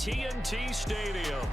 TNT Stadium.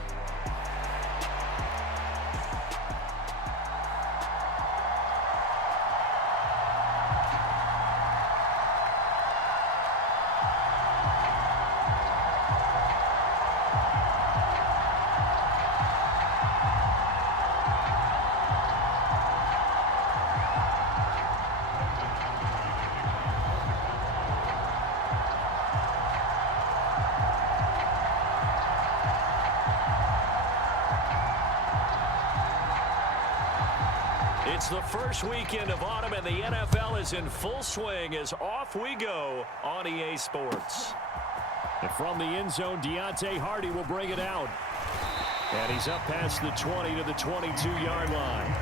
It's the first weekend of autumn, and the NFL is in full swing as off we go on EA Sports. And from the end zone, Deontay Hardy will bring it out. And he's up past the 20 to the 22-yard line.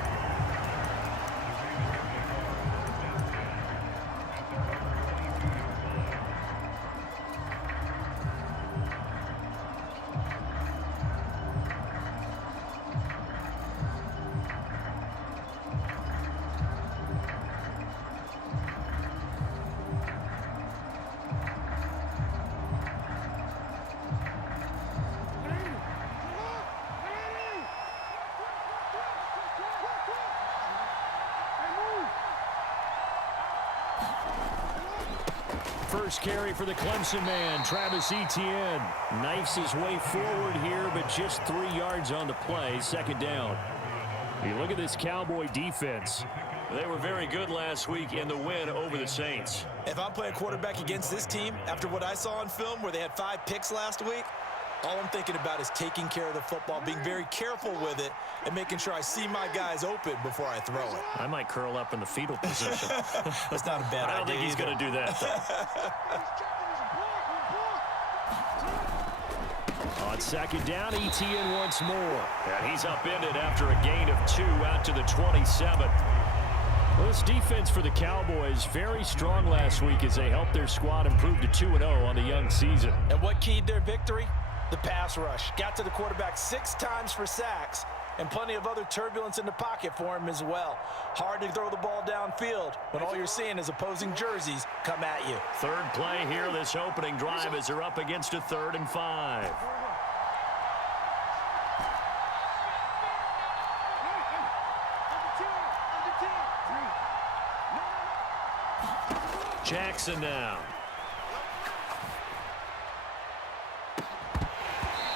First carry for the Clemson man, Travis Etienne. Knifes his way forward here, but just 3 yards on the play, second down. You look at this Cowboy defense. They were very good last week in the win over the Saints. If I'm playing quarterback against this team, after what I saw on film where they had 5 picks last week, all I'm thinking about is taking care of the football, being very careful with it, and making sure I see my guys open before I throw it. I might curl up in the fetal position. That's not a bad idea. I don't think he's going to do that, though. On second down, Etienne once more. And he's upended after a gain of 2 out to the 27. Well, this defense for the Cowboys very strong last week as they helped their squad improve to 2-0 on the young season. And what keyed their victory? The pass rush. Got to the quarterback 6 times for sacks, and plenty of other turbulence in the pocket for him as well. Hard to throw the ball downfield when all you're seeing is opposing jerseys come at you. Third play here, this opening drive, as they're up against a 3rd and 5. Jackson now.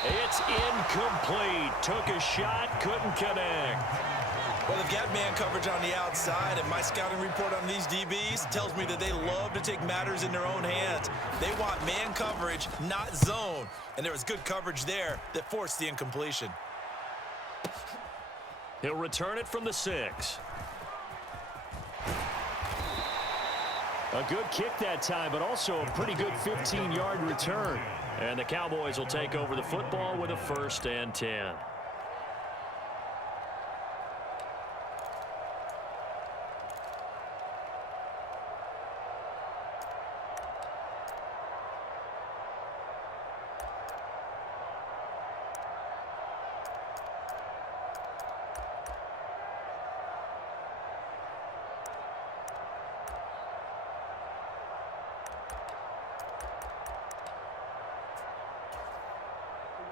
It's incomplete. Took a shot, couldn't connect. Well, they've got man coverage on the outside, and my scouting report on these DBs tells me that they love to take matters in their own hands. They want man coverage, not zone. And there was good coverage there that forced the incompletion. He'll return it from the 6. A good kick that time, but also a pretty good 15-yard return. And the Cowboys will take over the football with a 1st and 10.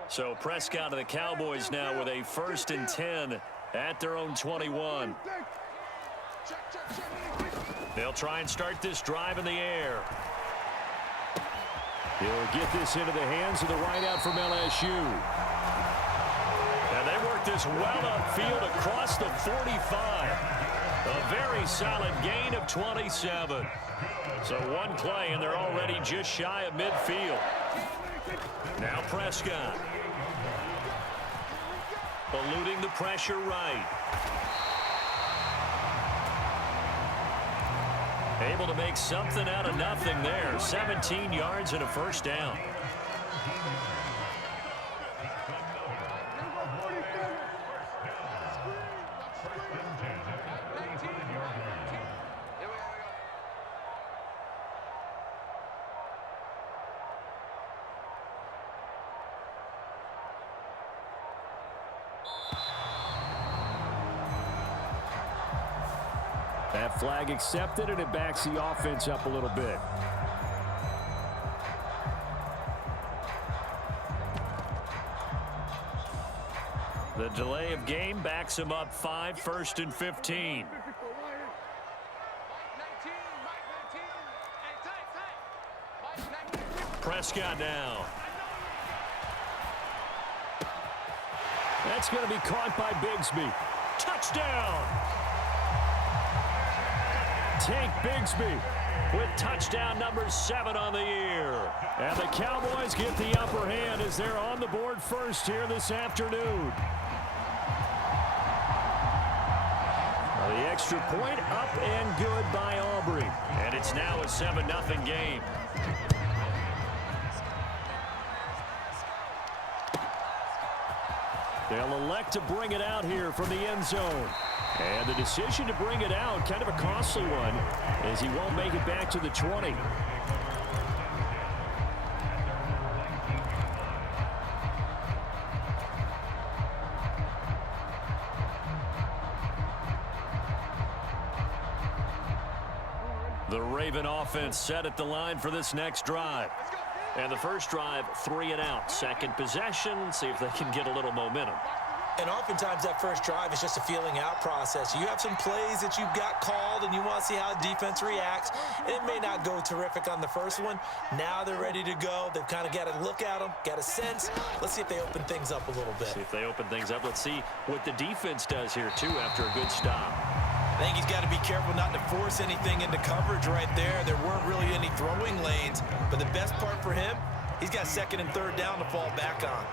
So Prescott of the Cowboys now with a 1st and 10 at their own 21. They'll try and start this drive in the air. He'll get this into the hands of the wideout from LSU. And they work this well upfield across the 45. A very solid gain of 27. So one play, and they're already just shy of midfield. Now Prescott. Eluding the pressure right. Able to make something out of nothing there. 17 yards and a 1st down. That flag accepted, and it backs the offense up a little bit. The delay of game backs him up 5, 1st and 15. Prescott now. That's going to be caught by Bigsby. Touchdown! Tank Bigsby with touchdown number 7 on the year. And the Cowboys get the upper hand as they're on the board first here this afternoon. The extra point up and good by Aubrey. And it's now a 7-0 game. They'll elect to bring it out here from the end zone. And the decision to bring it out, kind of a costly one, as he won't make it back to the 20. The Raven offense set at the line for this next drive. And the first drive, 3 and out. Second possession, see if they can get a little momentum. And oftentimes that first drive is just a feeling out process. You have some plays that you've got called and you want to see how the defense reacts. It may not go terrific on the first one. Now they're ready to go. They've kind of got to look at them, got a sense. Let's see if they open things up a little bit. See if they open things up. Let's see what the defense does here, too, after a good stop. I think he's got to be careful not to force anything into coverage right there. There weren't really any throwing lanes. But the best part for him, he's got 2nd and 3rd down to fall back on.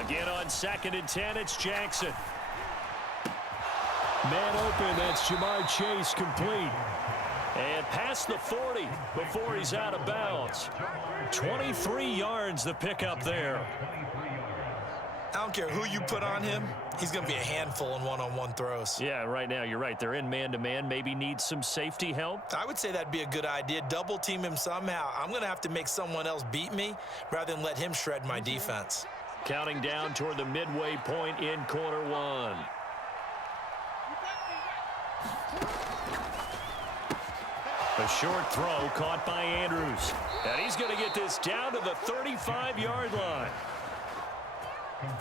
Again on 2nd and 10, it's Jackson. Man open, that's Jamar Chase complete. And past the 40 before he's out of bounds. 23 yards the pickup there. I don't care who you put on him. He's going to be a handful in one-on-one throws. Yeah, right now you're right. They're in man-to-man. Maybe needs some safety help. I would say that'd be a good idea. Double team him somehow. I'm going to have to make someone else beat me rather than let him shred my defense. Counting down toward the midway point in quarter 1. A short throw caught by Andrews. And he's going to get this down to the 35-yard line.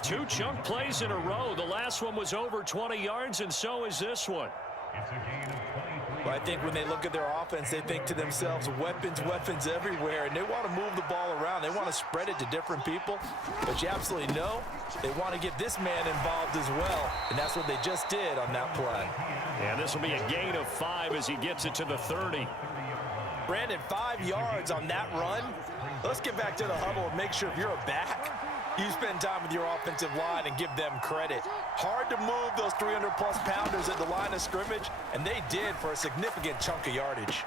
2 chunk plays in a row. The last one was over 20 yards, and so is this one. Well, I think when they look at their offense, they think to themselves, weapons, weapons everywhere, and they want to move the ball around. They want to spread it to different people, but you absolutely know they want to get this man involved as well, and that's what they just did on that play. And this will be a gain of 5 as he gets it to the 30. Brandon, 5 yards on that run. Let's get back to the huddle and make sure if you're a back, you spend time with your offensive line and give them credit. Hard to move those 300-plus pounders at the line of scrimmage, and they did for a significant chunk of yardage.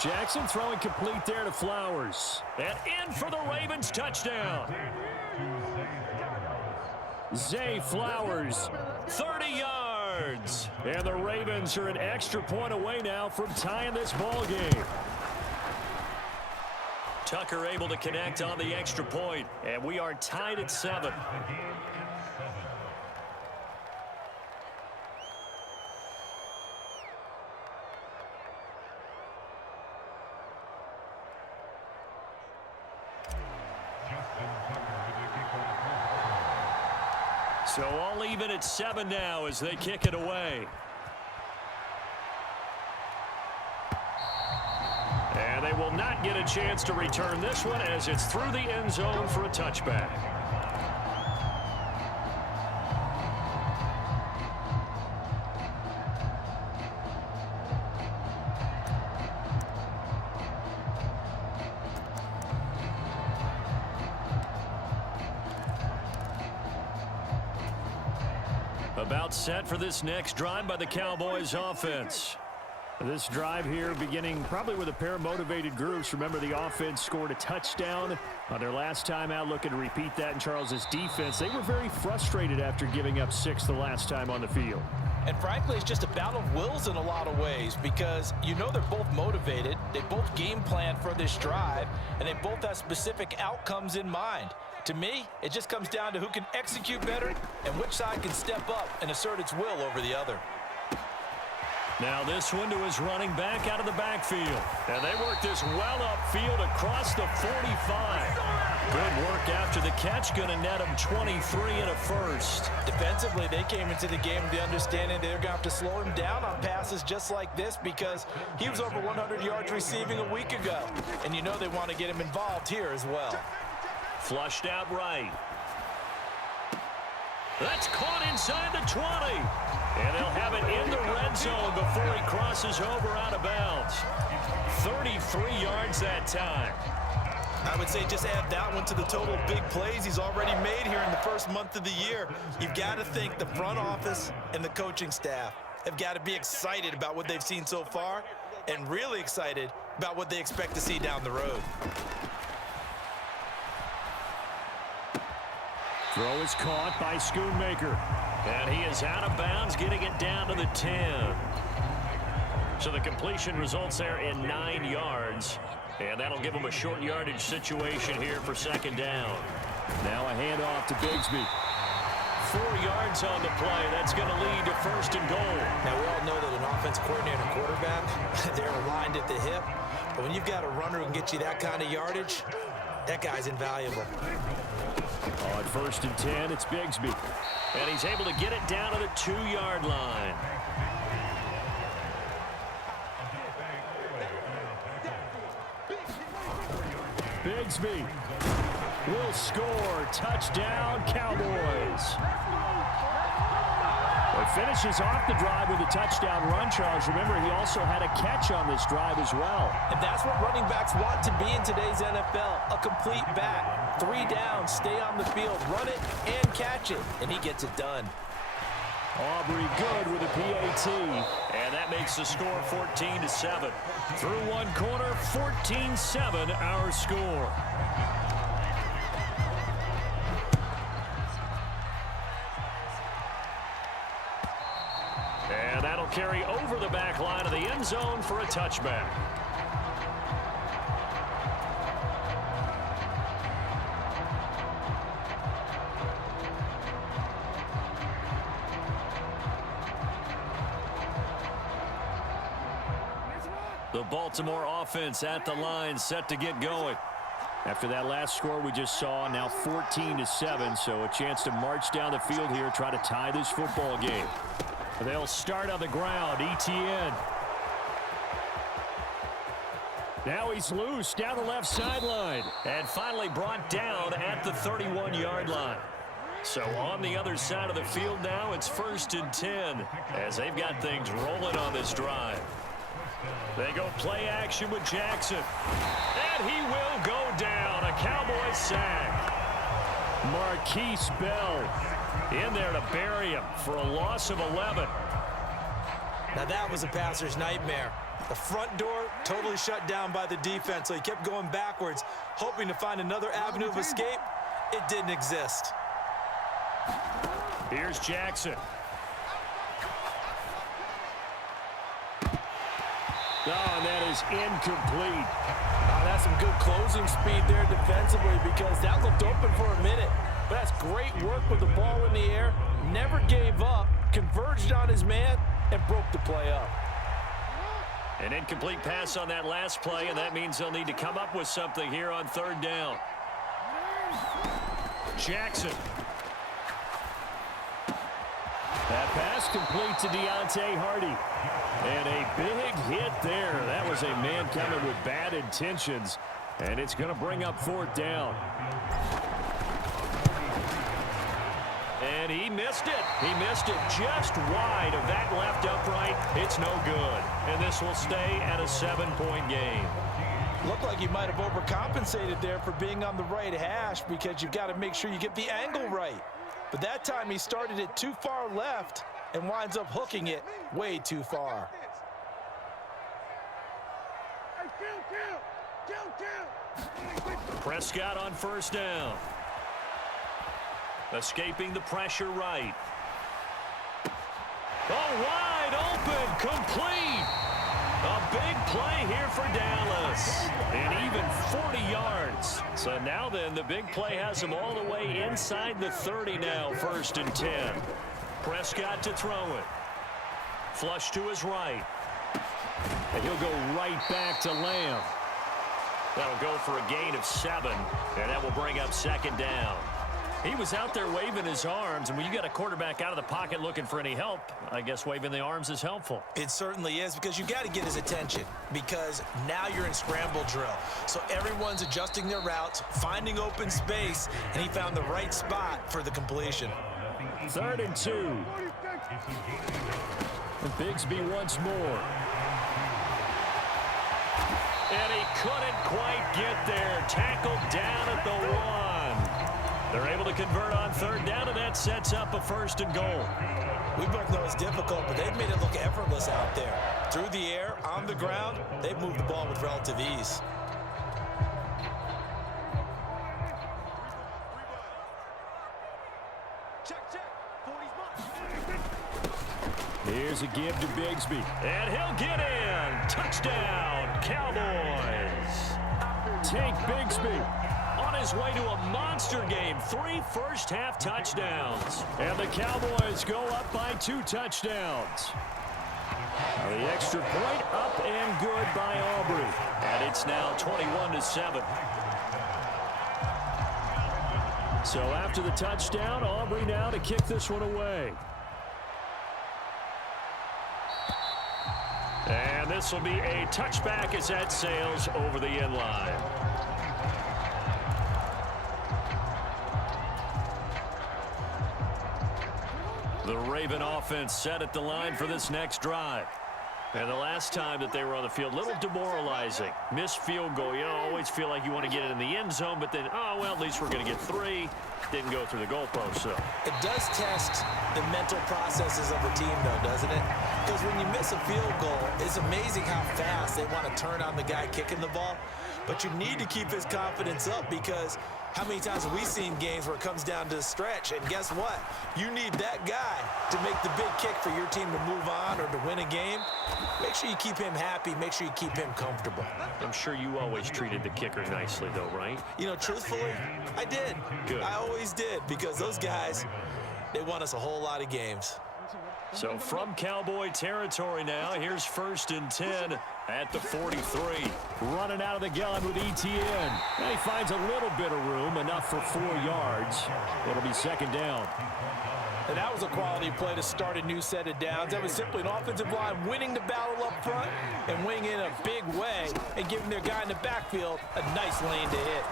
Jackson throwing complete there to Flowers. And in for the Ravens touchdown. Zay Flowers, 30 yards. And the Ravens are an extra point away now from tying this ball game. Tucker able to connect on the extra point, and we are tied at 7. So all even at 7 now as they kick it away. And they will not get a chance to return this one as it's through the end zone for a touchback. About set for this next drive by the Cowboys offense. This drive here beginning probably with a pair of motivated groups. Remember, the offense scored a touchdown on their last time out, looking to repeat that in Charles's defense. They were very frustrated after giving up 6 the last time on the field. And frankly, it's just a battle of wills in a lot of ways because you know they're both motivated. They both game plan for this drive, and they both have specific outcomes in mind. To me, it just comes down to who can execute better and which side can step up and assert its will over the other. Now this one to his running back out of the backfield. And they work this well upfield across the 45. Good work after the catch. Going to net him 23 and a first. Defensively, they came into the game with the understanding they're going to have to slow him down on passes just like this because he was over 100 yards receiving a week ago. And you know they want to get him involved here as well. Flushed out right. That's caught inside the 20. And they'll have it in the red zone before he crosses over out of bounds. 33 yards that time. I would say just add that one to the total big plays he's already made here in the first month of the year. You've got to think the front office and the coaching staff have got to be excited about what they've seen so far and really excited about what they expect to see down the road. Throw is caught by Schoonmaker. And he is out of bounds, getting it down to the 10. So the completion results there in 9 yards. And that'll give him a short yardage situation here for second down. Now a handoff to Bigsby. 4 yards on the play. That's going to lead to first and goal. Now, we all know that an offensive coordinator and quarterback, they're aligned at the hip. But when you've got a runner who can get you that kind of yardage, that guy's invaluable. On first and 10, it's Bigsby. And he's able to get it down to the 2-yard line. Bigsby will score. Touchdown, Cowboys. He finishes off the drive with a touchdown run, Charles. Remember, he also had a catch on this drive as well. And that's what running backs want to be in today's NFL, a complete back. 3 down, stay on the field, run it, and catch it. And he gets it done. Aubrey good with a PAT. And that makes the score 14-7. Through one quarter, 14-7 our score. And that'll carry over the back line of the end zone for a touchback. The Baltimore offense at the line, set to get going. After that last score we just saw, now 14-7, so a chance to march down the field here, try to tie this football game. They'll start on the ground. Etienne. Now he's loose down the left sideline. And finally brought down at the 31-yard line. So on the other side of the field now, it's first and 10 as they've got things rolling on this drive. They go play action with Jackson. And he will go down. A Cowboys sack. Marquise Bell in there to bury him for a loss of 11. Now that was a passer's nightmare. The front door totally shut down by the defense, so he kept going backwards, hoping to find another avenue of escape. It didn't exist. Here's Jackson. Oh, and that is incomplete. Oh, that's some good closing speed there defensively because that looked open for a minute. But that's great work with the ball in the air. Never gave up, converged on his man, and broke the play up. An incomplete pass on that last play, and that means they'll need to come up with something here on third down. Jackson. That pass complete to Deontay Hardy. And a big hit there. That was a man coming with bad intentions. And it's going to bring up fourth down. And he missed it. He missed it just wide of that left upright. It's no good. And this will stay at a 7-point game. Looked like you might have overcompensated there for being on the right hash because you've got to make sure you get the angle right. But that time he started it too far left and winds up hooking it way too far. Prescott on first down. Escaping the pressure right. Oh, wide open, complete. A big play here for Dallas. And even 40 yards. So now then, the big play has him all the way inside the 30 now, first and 10. Prescott to throw it. Flush to his right. And he'll go right back to Lamb. That'll go for a gain of 7, and that will bring up second down. He was out there waving his arms, and when you got a quarterback out of the pocket looking for any help, I guess waving the arms is helpful. It certainly is, because you got to get his attention, because now you're in scramble drill. So everyone's adjusting their routes, finding open space, and he found the right spot for the completion. 3rd and 2. And Bigsby once more. And he couldn't quite get there. Tackled down at the 1. They're able to convert on 3rd down, and that sets up a 1st and goal. We both know it's difficult, but they've made it look effortless out there. Through the air, on the ground, they've moved the ball with relative ease. Here's a give to Bigsby. And he'll get in. Touchdown, Cowboys. Take Bigsby on his way to a monster game. 3 first-half touchdowns. And the Cowboys go up by 2 touchdowns. The extra point up and good by Aubrey. And it's now 21-7. So after the touchdown, Aubrey now to kick this one away. And this will be a touchback as that sails over the end line. The Raven offense set at the line for this next drive. And the last time that they were on the field, a little demoralizing. Missed field goal. You always feel like you want to get it in the end zone, but then, oh, well, at least we're going to get 3. Didn't go through the goalpost, so. It does test the mental processes of the team, though, doesn't it? Because when you miss a field goal, it's amazing how fast they want to turn on the guy kicking the ball. But you need to keep his confidence up, because how many times have we seen games where it comes down to the stretch? And guess what? You need that guy to make the big kick for your team to move on or to win a game. Make sure you keep him happy. Make sure you keep him comfortable. I'm sure you always treated the kicker nicely, though, right? You know, truthfully, I did. Good. I always did, because those guys, they won us a whole lot of games. So from Cowboy territory now, here's 1st and 10 at the 43. Running out of the gun with Etienne. Now he finds a little bit of room, enough for 4 yards. It'll be 2nd down. And that was a quality play to start a new set of downs. That was simply an offensive line winning the battle up front and winning in a big way and giving their guy in the backfield a nice lane to hit.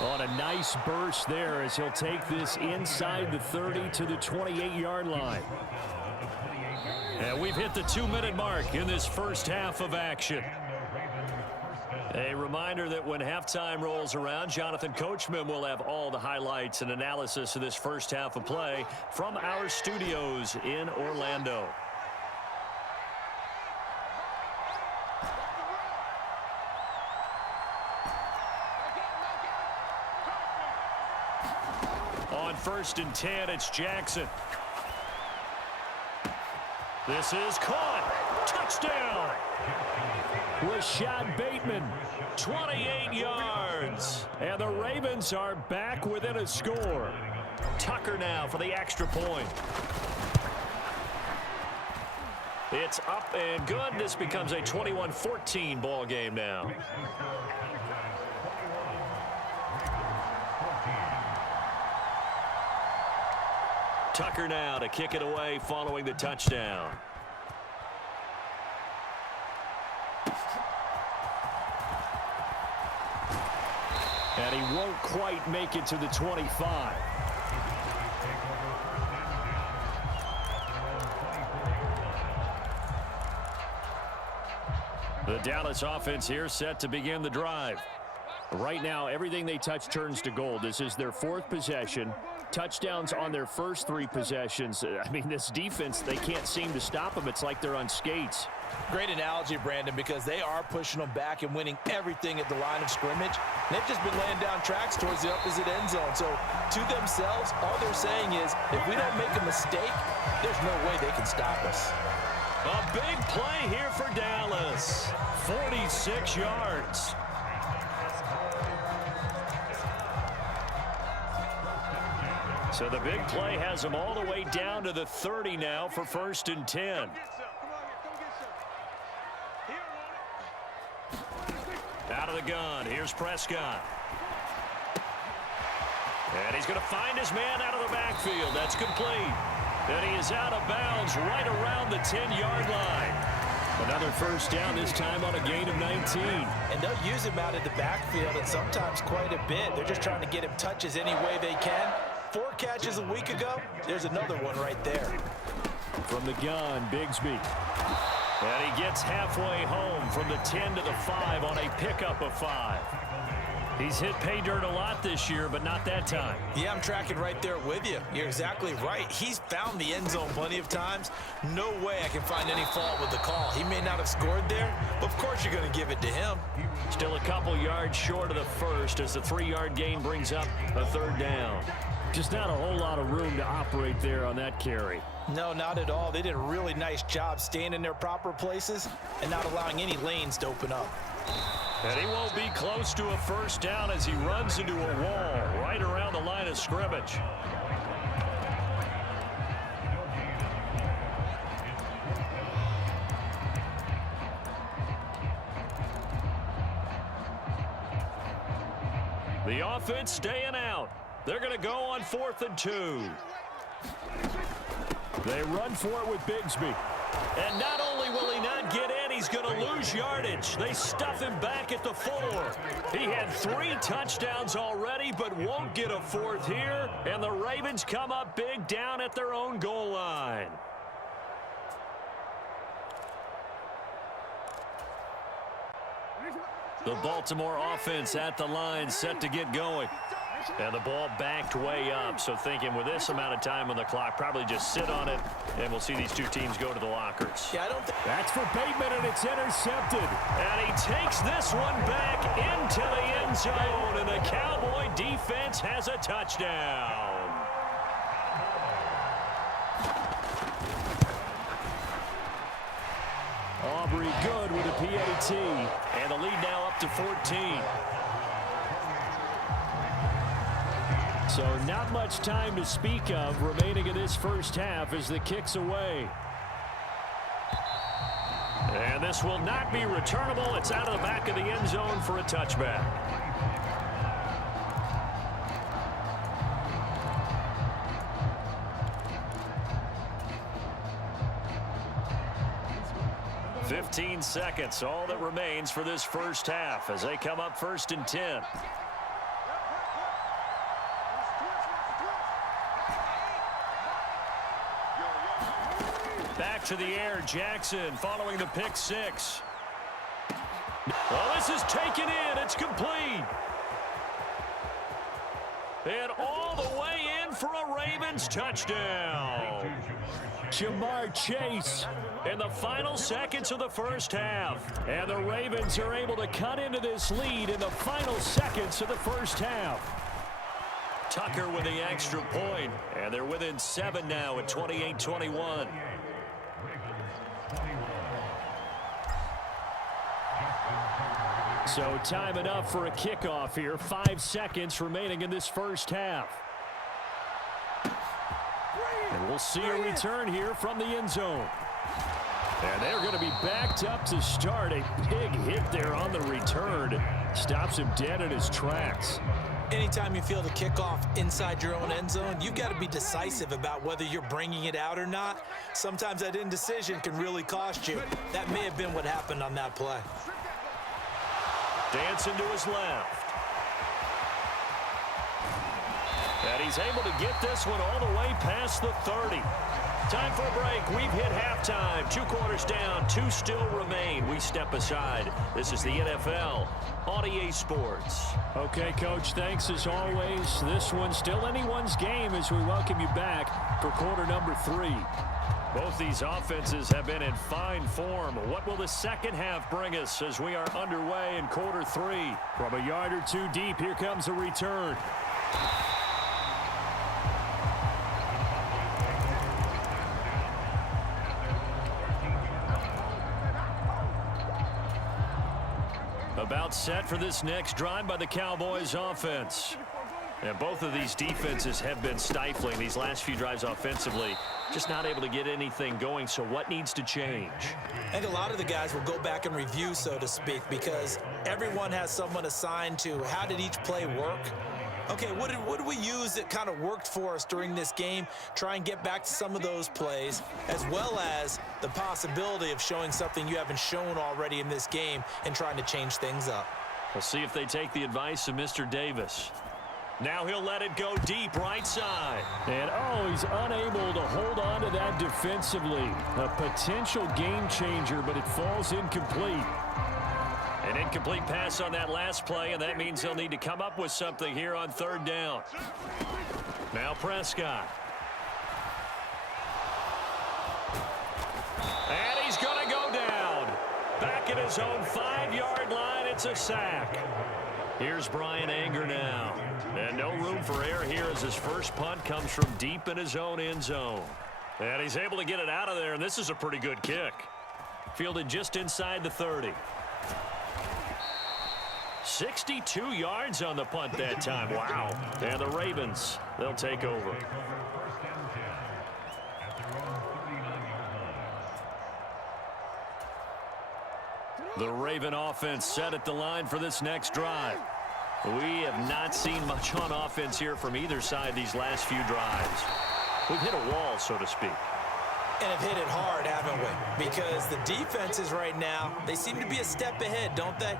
On a nice burst there as he'll take this inside the 30 to the 28-yard line. And we've hit the 2-minute mark in this first half of action. A reminder that when halftime rolls around, Jonathan Coachman will have all the highlights and analysis of this first half of play from our studios in Orlando. On 1st and 10, it's Jackson. This is caught. Touchdown. Rashad Bateman, 28 yards. And the Ravens are back within a score. Tucker now for the extra point. It's up and good. This becomes a 21-14 ball game now. Tucker now to kick it away following the touchdown. And he won't quite make it to the 25. The Dallas offense here set to begin the drive. Right now, everything they touch turns to gold. This is their 4th possession. Touchdowns on their first 3 possessions. I mean, this defense, they can't seem to stop them. It's like they're on skates. Great analogy, Brandon, because they are pushing them back and winning everything at the line of scrimmage. They've just been laying down tracks towards the opposite end zone. So to themselves, all they're saying is, if we don't make a mistake, there's no way they can stop us. A big play here for Dallas. 46 yards. So the big play has them all the way down to the 30 now for 1st and 10. Out of the gun, here's Prescott. And he's going to find his man out of the backfield. That's complete. And he is out of bounds right around the 10-yard line. Another first down, this time on a gain of 19. And they'll use him out of the backfield, and sometimes quite a bit. They're just trying to get him touches any way they can. 4 catches a week ago. There's another one right there. From the gun, Bigsby. And he gets halfway home from the 10 to the 5 on a pickup of 5. He's hit pay dirt a lot this year, but not that time. Yeah, I'm tracking right there with you. You're exactly right. He's found the end zone plenty of times. No way I can find any fault with the call. He may not have scored there, but of course you're going to give it to him. Still a couple yards short of the first as the 3-yard gain brings up a 3rd down. Just not a whole lot of room to operate there on that carry. No, not at all. They did a really nice job staying in their proper places and not allowing any lanes to open up. And he won't be close to a first down as he runs into a wall right around the line of scrimmage. The offense staying out. They're going to go on 4th and 2. They run for it with Bigsby. And not only will he not get in, he's going to lose yardage. They stuff him back at the 4. He had 3 touchdowns already, but won't get a 4th here. And the Ravens come up big down at their own goal line. The Baltimore offense at the line, set to get going. And the ball backed way up, so thinking with this amount of time on the clock, probably just sit on it, and we'll see these two teams go to the lockers. Yeah, I don't think that's for Bateman, and it's intercepted. And he takes this one back into the end zone, and the Cowboy defense has a touchdown. Aubrey good with a PAT, and the lead now up to 14. So not much time to speak of remaining in this first half as the kick's away. And this will not be returnable. It's out of the back of the end zone for a touchback. "15 seconds, all that remains for this first half as they come up 1st and 10. Back to the air, Jackson following the pick 6. Well, this is taken in. It's complete. And all the way in for a Ravens touchdown. Jamar Chase in the final seconds of the first half. And the Ravens are able to cut into this lead in the final seconds of the first half. Tucker with the extra point, and they're within 7 now at 28-21. So time enough for a kickoff here. 5 seconds remaining in this first half. And we'll see a return here from the end zone. And they're going to be backed up to start. A big hit there on the return. Stops him dead in his tracks. Anytime you feel the kickoff inside your own end zone, you've got to be decisive about whether you're bringing it out or not. Sometimes that indecision can really cost you. That may have been what happened on that play. Dancing to his left. And he's able to get this one all the way past the 30. Time for a break. We've hit halftime. 2 quarters down. 2 still remain. We step aside. This is the NFL on EA Sports. Okay, Coach, thanks as always. This one's still anyone's game as we welcome you back for quarter number 3. Both these offenses have been in fine form. What will the second half bring us as we are underway in quarter 3? From a yard or 2 deep, here comes a return. About set for this next drive by the Cowboys offense. And both of these defenses have been stifling these last few drives offensively. Just not able to get anything going, so what needs to change? I think a lot of the guys will go back and review, so to speak, because everyone has someone assigned to how did each play work. Okay, what did we use that kind of worked for us during this game? Try and get back to some of those plays, as well as the possibility of showing something you haven't shown already in this game and trying to change things up. We'll see if they take the advice of Mr. Davis. Now he'll let it go deep right side. And, oh, he's unable to hold on to that defensively. A potential game changer, but it falls incomplete. An incomplete pass on that last play, and that means they'll need to come up with something here on third down. Now Prescott. And he's going to go down. Back at his own 5-yard line, it's a sack. Here's Brian Anger now. And no room for error here as his first punt comes from deep in his own end zone. And he's able to get it out of there, and this is a pretty good kick. Fielded just inside the 30. 62 yards on the punt that time. Wow. And the Ravens, they'll take over. The Raven offense set at the line for this next drive. We have not seen much on offense here from either side these last few drives. We've hit a wall, so to speak. And have hit it hard, haven't we? Because the defenses right now, they seem to be a step ahead, don't they?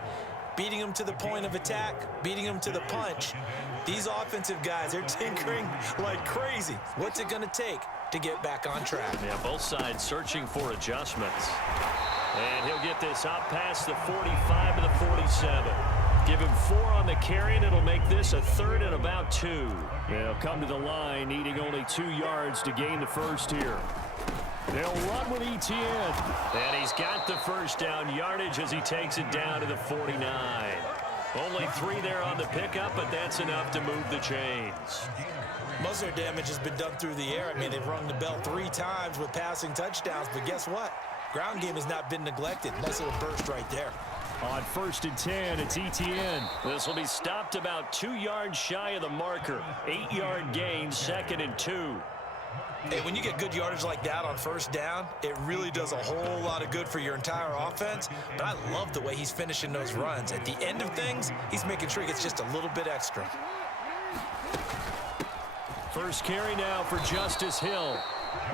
Beating them to the point of attack, beating them to the punch. These offensive guys are tinkering like crazy. What's it going to take to get back on track? Yeah, both sides searching for adjustments. And he'll get this out past the 45 to the 47. Give him 4 on the carry, and it'll make this a 3rd and about 2. They'll come to the line, needing only 2 yards to gain the first here. They'll run with Etienne. And he's got the first down yardage as he takes it down to the 49. Only 3 there on the pickup, but that's enough to move the chains. Most of their damage has been done through the air. I mean, they've rung the bell 3 times with passing touchdowns, but guess what? Ground game has not been neglected. Nice little burst right there. On 1st and 10, it's Etienne. This will be stopped about 2 yards shy of the marker. 8-yard gain, 2nd and 2. Hey, when you get good yardage like that on 1st down, it really does a whole lot of good for your entire offense. But I love the way he's finishing those runs. At the end of things, he's making sure he gets just a little bit extra. First carry now for Justice Hill.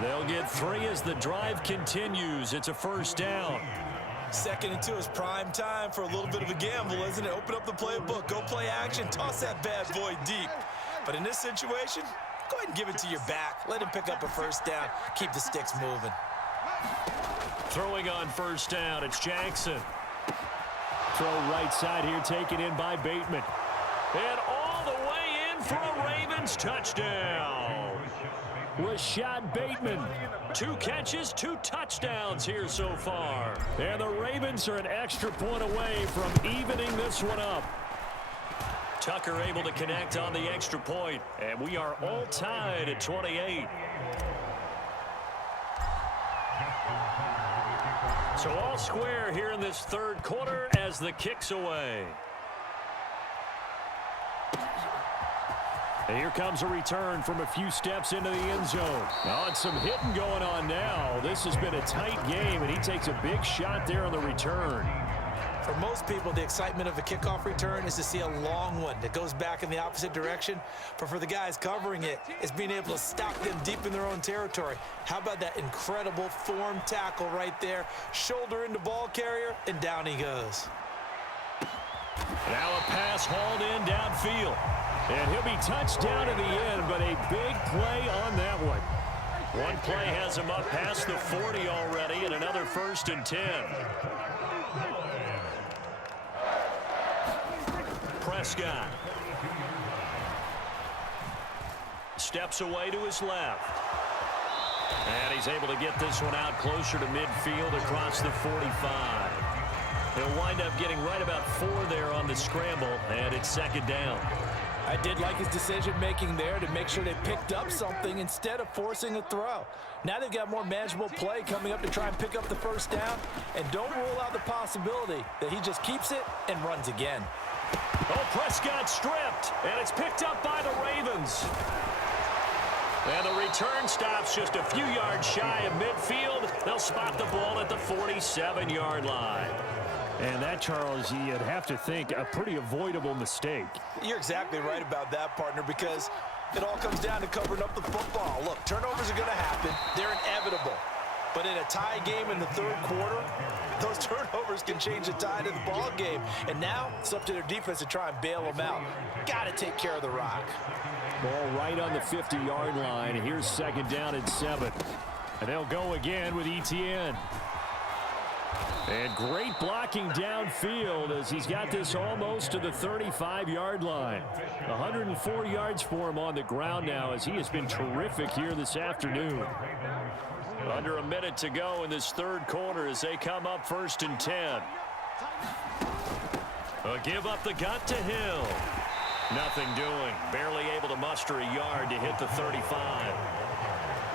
They'll get 3 as the drive continues. It's a 1st down. 2nd and 2 is prime time for a little bit of a gamble, isn't it? Open up the playbook, go play action, toss that bad boy deep. But in this situation, go ahead and give it to your back. Let him pick up a 1st down. Keep the sticks moving. Throwing on 1st down, it's Jackson. Throw right side here, taken in by Bateman. And all the way in for a Ravens touchdown. Rashad Bateman. 2 catches, 2 touchdowns here so far. And the Ravens are an extra point away from evening this one up. Tucker able to connect on the extra point, and we are all tied at 28. So all square here in this 3rd quarter as the kick's away. And here comes a return from a few steps into the end zone. Oh, and some hitting going on now. This has been a tight game, and he takes a big shot there on the return. For most people, the excitement of a kickoff return is to see a long one that goes back in the opposite direction. But for the guys covering it, it's being able to stop them deep in their own territory. How about that incredible form tackle right there? Shoulder into ball carrier, and down he goes. Now a pass hauled in downfield. And he'll be touched down to the end, but a big play on that one. One play has him up past the 40 already, and another 1st and 10. Prescott. Steps away to his left. And he's able to get this one out closer to midfield across the 45. He'll wind up getting right about 4 there on the scramble, and it's 2nd down. I did like his decision-making there to make sure they picked up something instead of forcing a throw. Now they've got more manageable play coming up to try and pick up the 1st down, and don't rule out the possibility that he just keeps it and runs again. Oh, Prescott stripped, and it's picked up by the Ravens. And the return stops just a few yards shy of midfield. They'll spot the ball at the 47-yard line. And that, Charles, you'd have to think a pretty avoidable mistake. You're exactly right about that, partner, because it all comes down to covering up the football. Look, turnovers are going to happen. They're inevitable. But in a tie game in the third quarter, those turnovers can change the tide of the ball game. And now it's up to their defense to try and bail them out. Got to take care of the rock. Ball right on the 50-yard line. Here's 2nd down and 7. And they'll go again with Etienne. And great blocking downfield as he's got this almost to the 35-yard line. 104 yards for him on the ground now as he has been terrific here this afternoon. Under a minute to go in this third quarter as they come up 1st and 10. A give up the gut to Hill. Nothing doing. Barely able to muster a yard to hit the 35.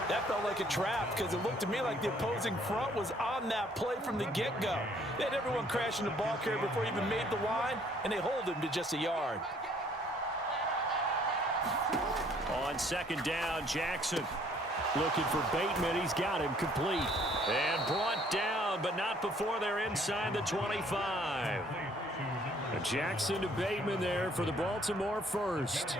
That felt like a trap because it looked to me like the opposing front was on that play from the get-go. They had everyone crashing the ball carrier before he even made the line, and they hold him to just a yard. On 2nd down, Jackson looking for Bateman. He's got him complete. And brought down, but not before they're inside the 25. Jackson to Bateman there for the Baltimore first.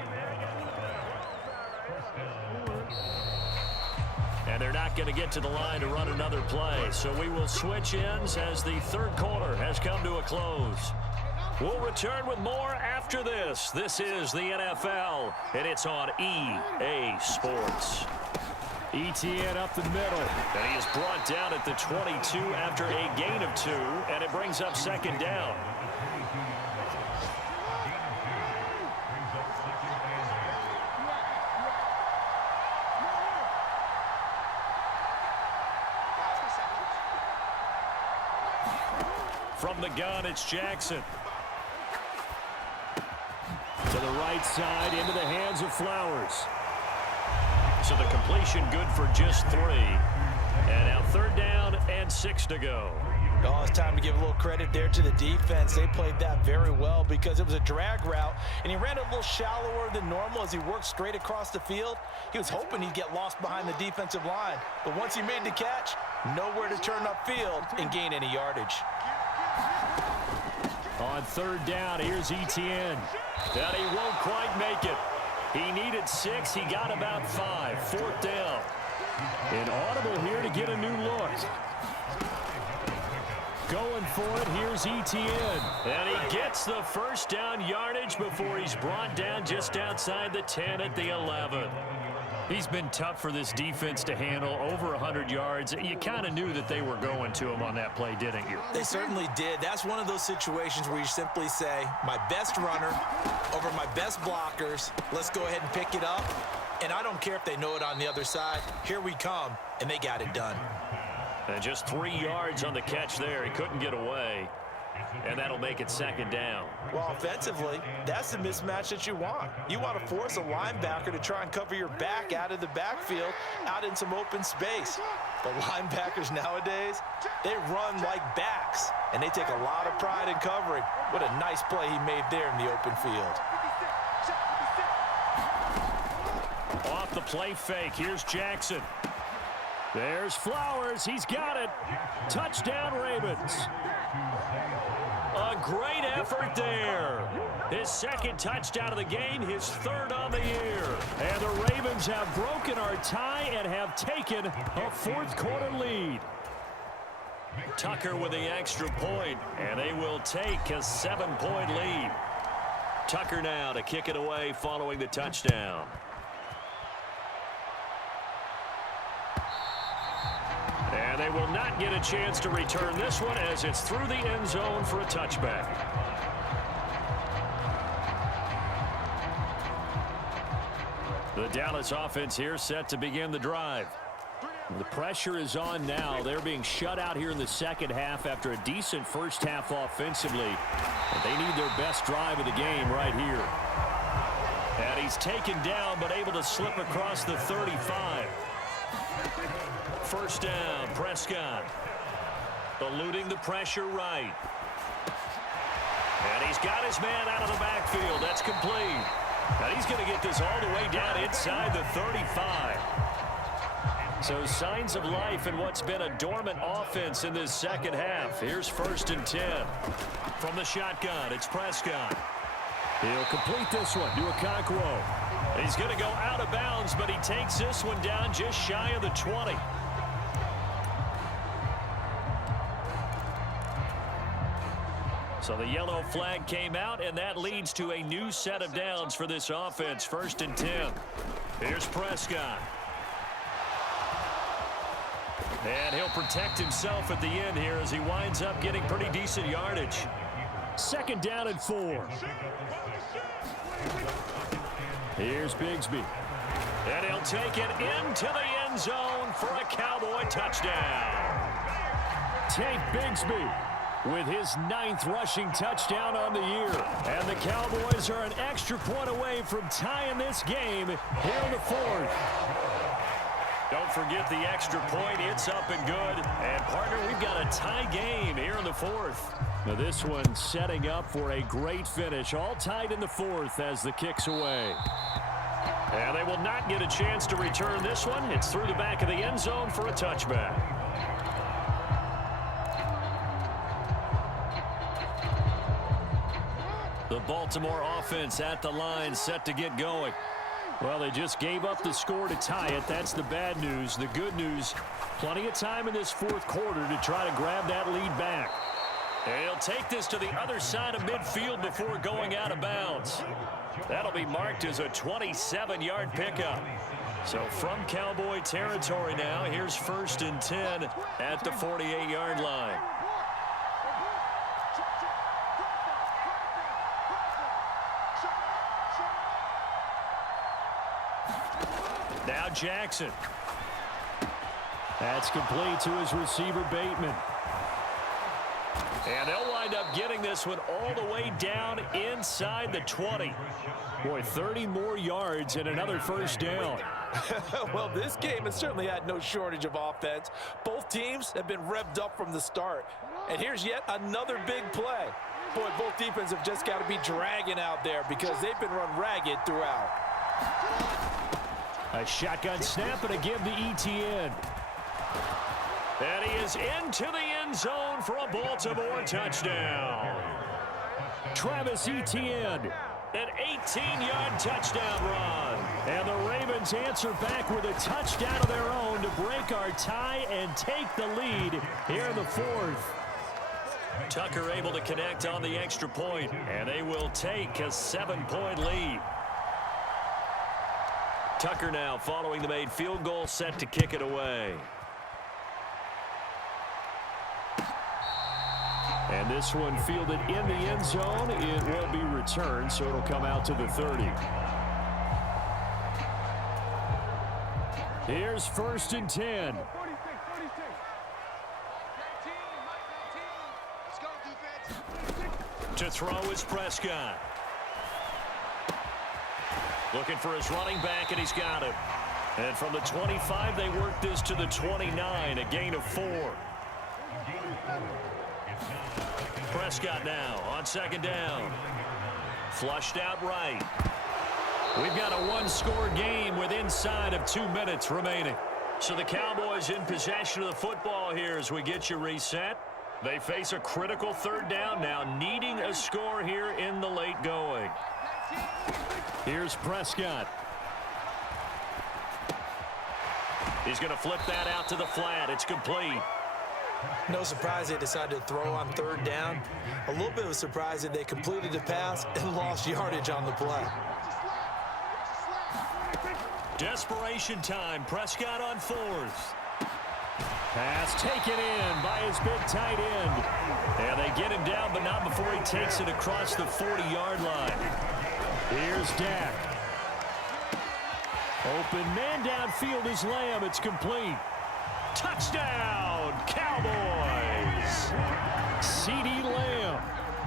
And they're not going to get to the line to run another play. So we will switch ends as the third quarter has come to a close. We'll return with more after this. This is the NFL, and it's on EA Sports. Etienne up the middle, and he is brought down at the 22 after a gain of 2, and it brings up 2nd down. From the gun, it's Jackson. To the right side, into the hands of Flowers. So the completion good for just 3. And now 3rd down and 6 to go. Oh, it's time to give a little credit there to the defense. They played that very well because it was a drag route, and he ran a little shallower than normal as he worked straight across the field. He was hoping he'd get lost behind the defensive line. But once he made the catch, nowhere to turn upfield and gain any yardage. On 3rd down, here's Etienne. And he won't quite make it. He needed 6. He got about 5. 4th down. An audible here to get a new look. Going for it, here's Etienne. And he gets the 1st down yardage before he's brought down just outside the 10 at the 11. He's been tough for this defense to handle, over 100 yards. You kind of knew that they were going to him on that play, didn't you? They certainly did. That's one of those situations where you simply say, my best runner over my best blockers. Let's go ahead and pick it up. And I don't care if they know it on the other side. Here we come, and they got it done. And just 3 yards on the catch there. He couldn't get away. And that'll make it 2nd down. Well, offensively, that's the mismatch that you want. You want to force a linebacker to try and cover your back out of the backfield, out in some open space. But linebackers nowadays, they run like backs, and they take a lot of pride in covering. What a nice play he made there in the open field. Off the play fake, here's Jackson. There's Flowers. He's got it. Touchdown, Ravens. A great effort there. His 2nd touchdown of the game, his 3rd on the year. And the Ravens have broken our tie and have taken a 4th quarter lead. Tucker with the extra point, and they will take a 7-point lead. Tucker now to kick it away following the touchdown. And they will not get a chance to return this one as it's through the end zone for a touchback. The Dallas offense here set to begin the drive. The pressure is on now. They're being shut out here in the second half after a decent first half offensively. And they need their best drive of the game right here. And he's taken down but able to slip across the 35. First down, Prescott. Eluding the pressure right. And he's got his man out of the backfield. That's complete. And he's going to get this all the way down inside the 35. So signs of life in what's been a dormant offense in this second half. Here's 1st and 10. From the shotgun, it's Prescott. He'll complete this one to Okonkwo. He's going to go out of bounds, but he takes this one down just shy of the 20. So the yellow flag came out, and that leads to a new set of downs for this offense. 1st and 10. Here's Prescott. And he'll protect himself at the end here as he winds up getting pretty decent yardage. 2nd down and 4. Here's Bigsby. And he'll take it into the end zone for a Cowboy touchdown. Tate Bigsby with his 9th rushing touchdown on the year. And the Cowboys are an extra point away from tying this game here in the 4th. Don't forget the extra point. It's up and good. And, partner, we've got a tie game here in the 4th. Now this one setting up for a great finish. All tied in the 4th as the kick's away. And they will not get a chance to return this one. It's through the back of the end zone for a touchback. The Baltimore offense at the line, set to get going. Well, they just gave up the score to tie it. That's the bad news. The good news, plenty of time in this 4th quarter to try to grab that lead back. And he'll take this to the other side of midfield before going out of bounds. That'll be marked as a 27-yard pickup. So from Cowboy territory now, here's 1st and 10 at the 48-yard line. Now Jackson. That's complete to his receiver, Bateman. And they'll wind up getting this one all the way down inside the 20. Boy, 30 more yards and another 1st down. Well, this game has certainly had no shortage of offense. Both teams have been revved up from the start. And here's yet another big play. Boy, both defenses have just got to be dragging out there because they've been run ragged throughout. A shotgun snap and a give to ETN. And he is into the end zone for a Baltimore touchdown. Travis Etienne, an 18-yard touchdown run. And the Ravens answer back with a touchdown of their own to break our tie and take the lead here in the 4th. Tucker able to connect on the extra point, and they will take a 7-point lead. Tucker now following the made field goal, set to kick it away. And this one fielded in the end zone. It will be returned, so it'll come out to the 30. Here's 1st and 10. To throw is Prescott. Looking for his running back, and he's got him. And from the 25, they work this to the 29, a gain of 4. Prescott now on 2nd down. Flushed out right. We've got a one-score game with inside of 2 minutes remaining. So the Cowboys in possession of the football here as we get you reset. They face a critical 3rd down now, needing a score here in the late going. Here's Prescott. He's going to flip that out to the flat. It's complete. No surprise they decided to throw on 3rd down. A little bit of a surprise that they completed the pass and lost yardage on the play. Desperation time. Prescott on 4th. Pass taken in by his big tight end. And they get him down, but not before he takes it across the 40-yard line. Here's Dak. Open man downfield is Lamb. It's complete. Touchdown, Cowboys. CeeDee Lamb,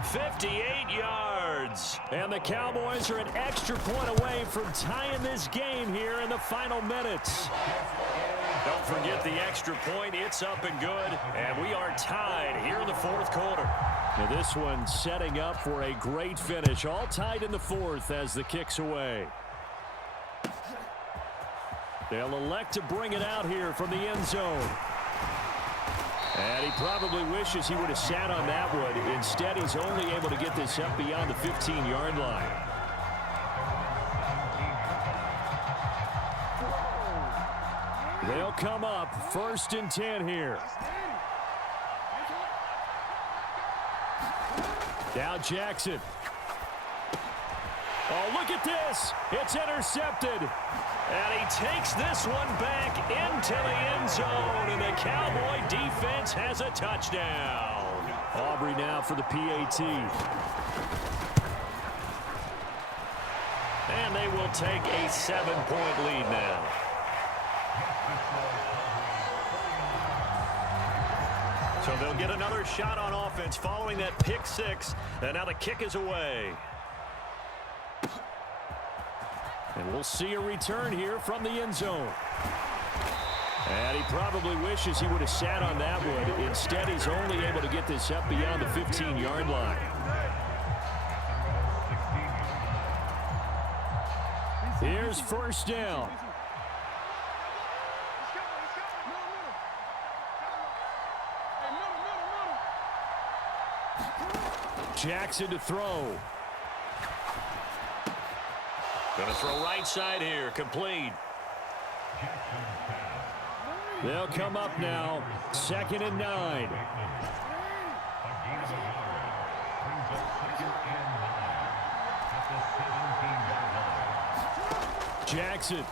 58 yards. And the Cowboys are an extra point away from tying this game here in the final minutes. Don't forget the extra point. It's up and good. And we are tied here in the fourth quarter. Now this one setting up for a great finish. All tied in the fourth as the kick's away. They'll elect to bring it out here from the end zone. And he probably wishes he would have sat on that one. Instead, he's only able to get this up beyond the 15-yard line. They'll come up 1st and 10 here. Now Jackson. Oh, look at this. It's intercepted. And he takes this one back into the end zone. And the Cowboy defense has a touchdown. Aubrey now for the PAT. And they will take a 7-point lead now. So they'll get another shot on offense following that pick six. And now the kick is away. And we'll see a return here from the end zone. And he probably wishes he would have sat on that one. Instead, he's only able to get this up beyond the 15-yard line. Here's 1st down. Jackson to throw. Going to throw right side here. Complete. They'll come up now. 2nd and 9. Jackson.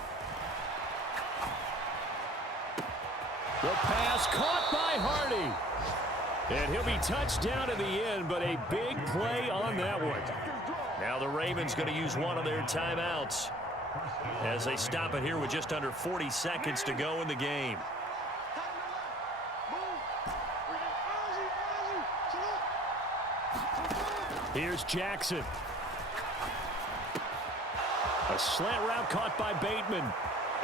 The pass caught by Hardy. And he'll be touched down in the end, but a big play on that one. Now the Ravens going to use one of their timeouts as they stop it here with just under 40 seconds to go in the game. Here's Jackson. A slant route caught by Bateman.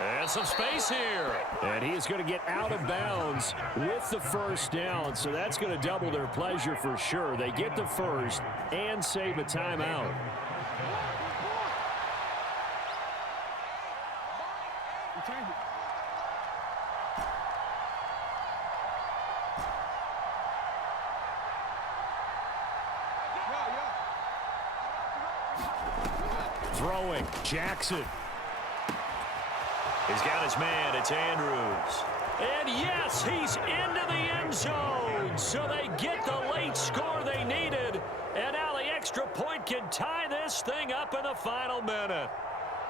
And some space here. And he is going to get out of bounds with the 1st down. So that's going to double their pleasure for sure. They get the 1st and save a timeout. Throwing, Jackson. He's got his man. It's Andrews. And yes, he's into the end zone. So they get the late score they needed. And now the extra point can tie this thing up in the final minute.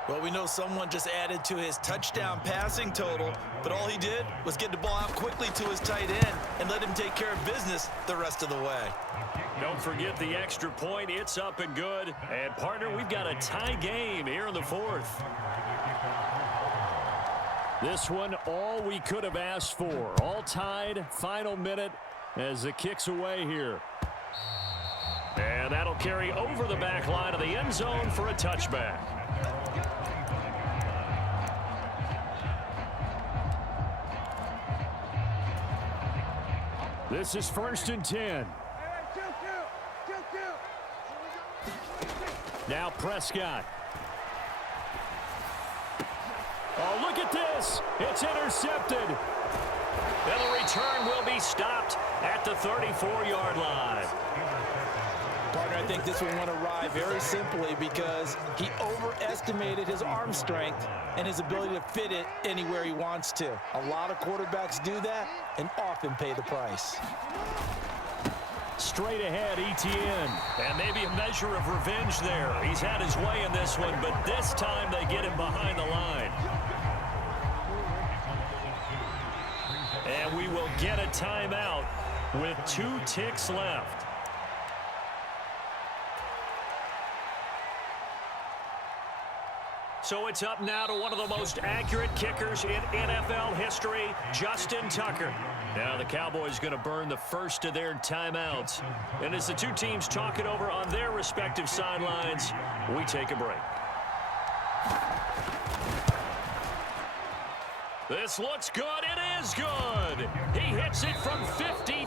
Well, we know someone just added to his touchdown passing total, but all he did was get the ball out quickly to his tight end and let him take care of business the rest of the way. Don't forget the extra point. It's up and good. And, partner, we've got a tie game here in the 4th. This one, all we could have asked for. All tied, final minute as the kick's away here. And that'll carry over the back line of the end zone for a touchback. This is 1st and 10. Now Prescott. Oh, look at this. It's intercepted. And the return will be stopped at the 34-yard line. Partner, I think this one went awry very simply because he overestimated his arm strength and his ability to fit it anywhere he wants to. A lot of quarterbacks do that and often pay the price. Straight ahead, Etienne. And maybe a measure of revenge there. He's had his way in this one, but this time they get him behind the line. And we will get a timeout with 2 ticks left. So it's up now to one of the most accurate kickers in NFL history, Justin Tucker. Now the Cowboys going to burn the first of their timeouts. And as the two teams talk it over on their respective sidelines, we take a break. This looks good. It is good. He hits it from 50.